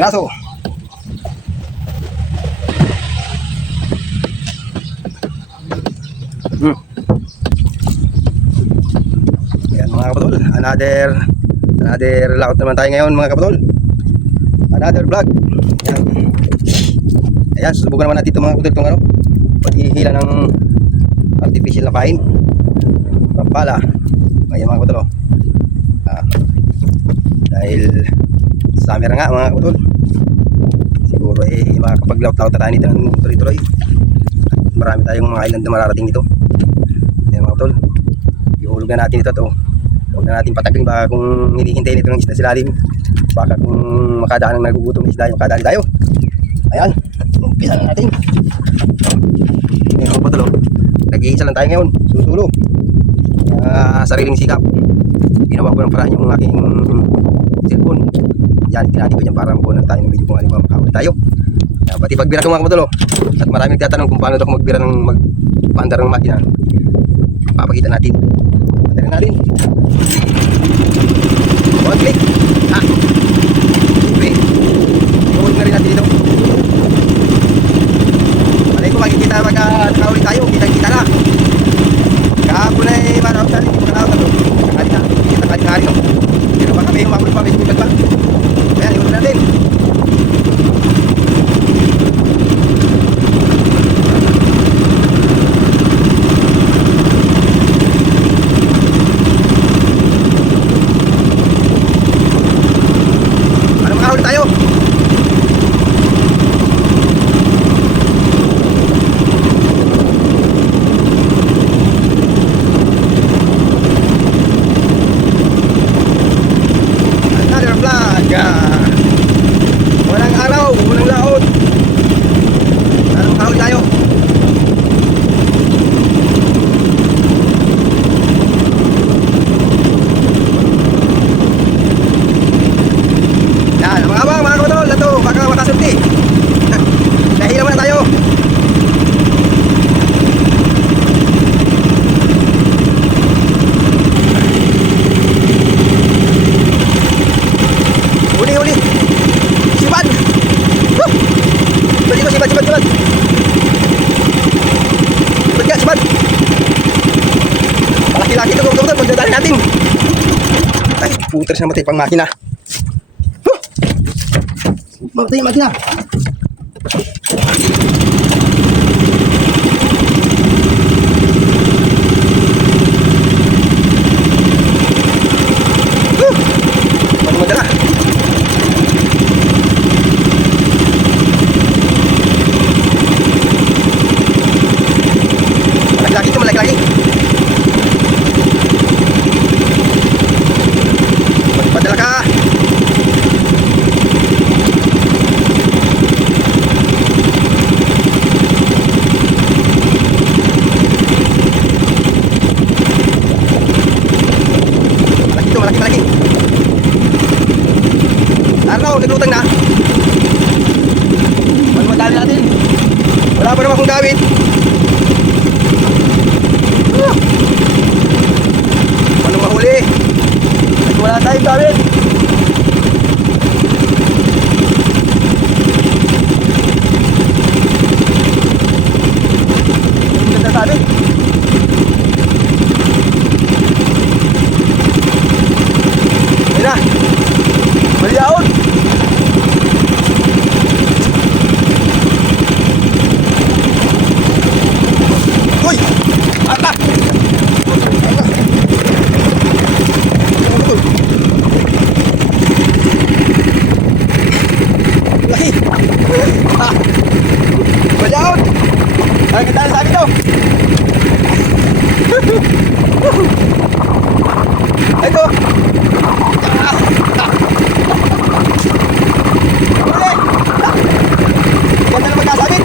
piraso. Ayan mga kapatol, another layout naman tayo ngayon mga kapatol. Another vlog. Ayan. Ayan, susubukan naman natin ito mga kapatol, itong ano, paghihila ng artificial na pain, pampala. Ayan mga kapatol, dahil summer nga mga kapatol, siguro makakapag-layout tayo nito ng tuloy-tuloy. Marami tayong mga island na mararating dito. Ayan mga kapatol, ihulog na natin ito. Huwag na natin patagin, baka kung hinihintay nito ng isda sa lalim, baka kung makadaan ng nagugutom ng isda, yung makadaan tayo. Ayan, umpisa na natin. Ayan mga kapatol, nag-iisa lang tayo ngayon, susulo. Sariling sikap, ginawa ko ng paraan yung aking cellphone. Yan, tinali ko dyan para makunan tayo ng video kung alin makakawin tayo. Pati pagbira ko mga kapatol, at marami nagtatanong kung paano ako magbira ng magpaandar ng makina. Papakita natin. Pandarin natin. One click. Okay. Iulit na rin natin dito. Malay ko makikita nakahuli tayo. Kita na. Kahapon ay marami sa rin. Nakahuli na ito. Nakahuli na rin. Pero baka may humapon pa. May sumipad pa. Ayan, iulit natin. Puter na matay pang makina. Matay yung makina. Paano madala? Malaki-laki ito, malaki-laki. Padala ka. Malaki. Araw, naglutang na. Ano madali natin? Wala pa naman akong gawin. Paano mahuli? At wala tayong gawin. Ang ganda sabi. Ayun na. Maliyaon. Uy! Ata! Laki! Maliyaon! Ang ganda na sabi to! Ito! Ganda na magkasabit!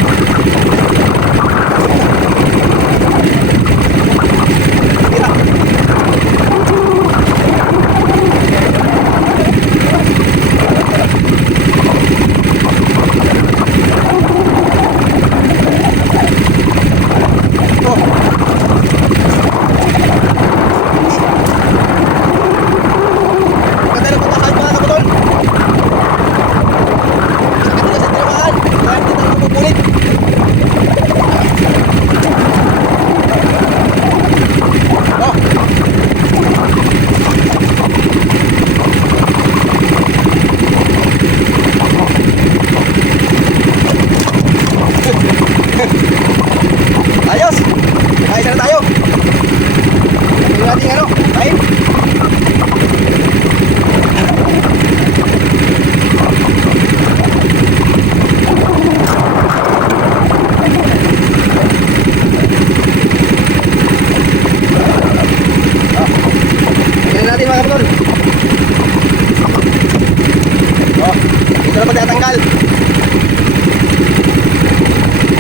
tanggal.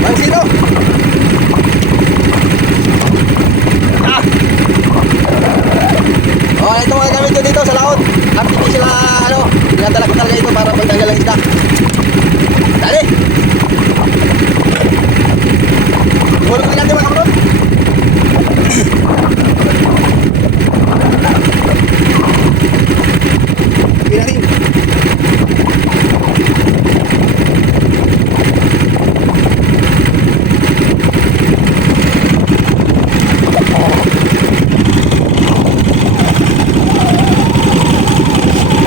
Bang sino? Ah! Oh, ito mga gamit ko dito sa laot. Artificial na ano, dinadala ko talaga ito para pagtanggal ng isda. Dali! Tulog na natin mga kapatid. Lagyan natin.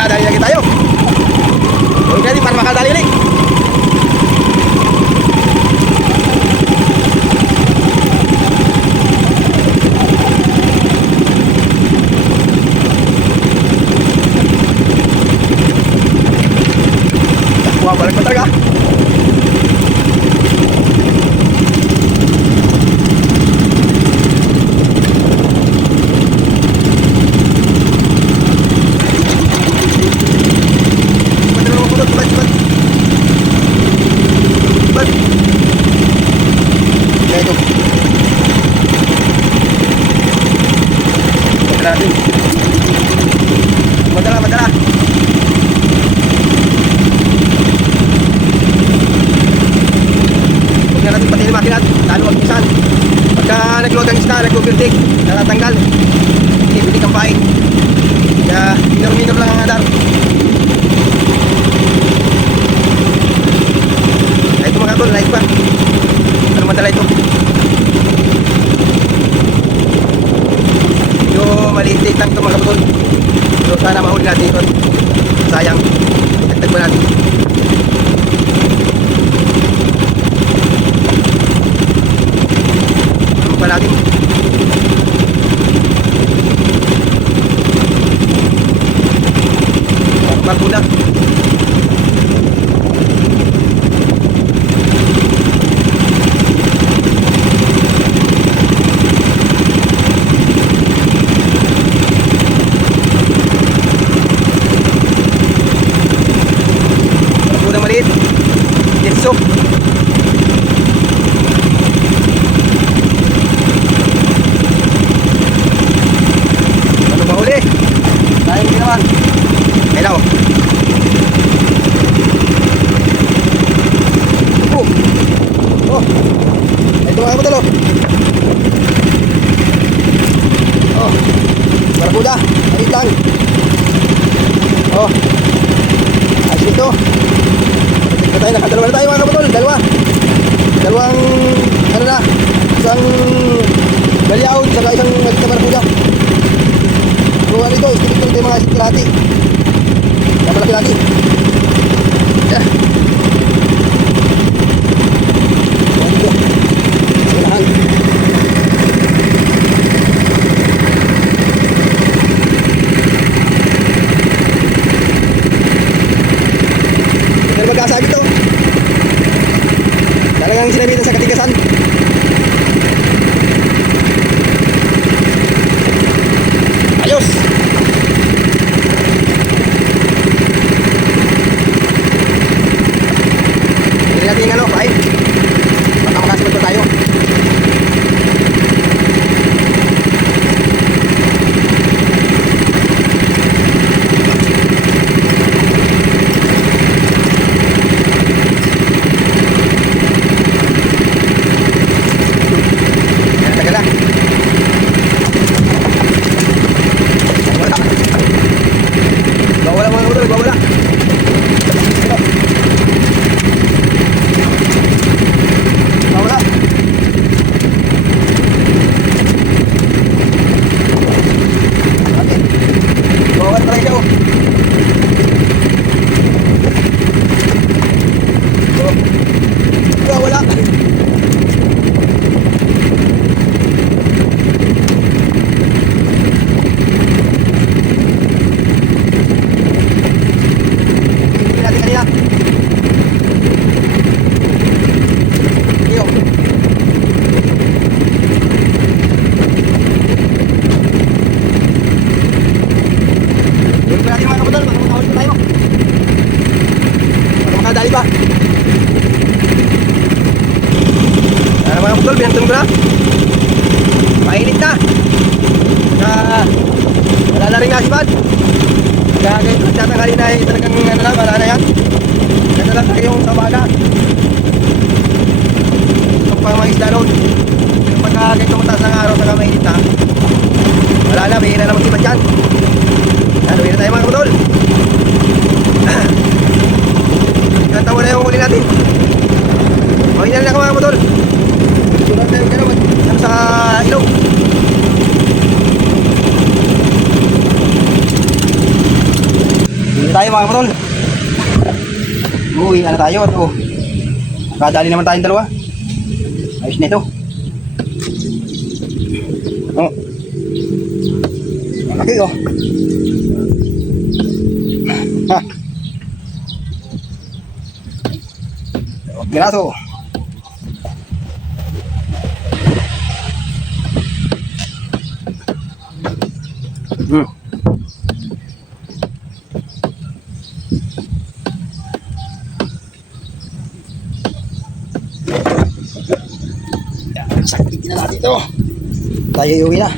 Dali lagi tayo. Tulog natin para makadali ulit. Wah, balik pa talaga. Madala, madala. Huwag na natin pati makinat, lalo mag-usan. Pagka nag-load ang isda, nag-overtake, natatanggal. Hindi pitik ang pain. Kaya minor-minor lang ang adar. Ito mga tol, light pa. Pero madala ito. Yung maliit lang ito mga tol. So sana mahuli natin ito. Sayang. Dagdag pa natin. Ano pa natin? Barbuda. Barbuda maliit. Jetso. Ano ba huli? Sayang din naman. Hello. Oh. Ito mga kapatalo. Oh. Barbuda. Maliit lang. Oh. Ayos ito. Tingnan tayo. Nakadalawa na tayo mga kapatalo. Dalawa. Dalawang ano na. Isang balyaw. Saka isang maliit na barbuda. Kung ano ito. Istilip ito yung mga sikilati. Malaki lagi. Ya. Waduh. Silahan. Benar mag-asa dito. Talagang sinabitan sa katigasan. Ayos. Natin ano, kain. Baka makasipot pa tayo. Yan, tagal na. Bawala mga kapatid, bawala. ba? Ano mga putol, binantun ko na. Mainit na. Wala na rin nga si Bad. Kaya tatanggalin na talagang ano na, wala na yan. Ganda lang tayo yung sa umaga. Itong pang mga isda noon. Pero pagka ganito mataas ng araw sa mainit na, wala na, bihira na mag-iba dyan. Yan, bihira tayo mga kapatol. Kantawa na yung huli natin. Mahinal na ka mga kapatol. Sulat tayo dyan naman sa ilog. Hindi tayo mga kapatol. Uwi na tayo at kadali naman tayong dalawa. Ayos na ito. Oh. Malaki oh. Ha. Giraso. Sakit na natin ito. Tayo iuwi na.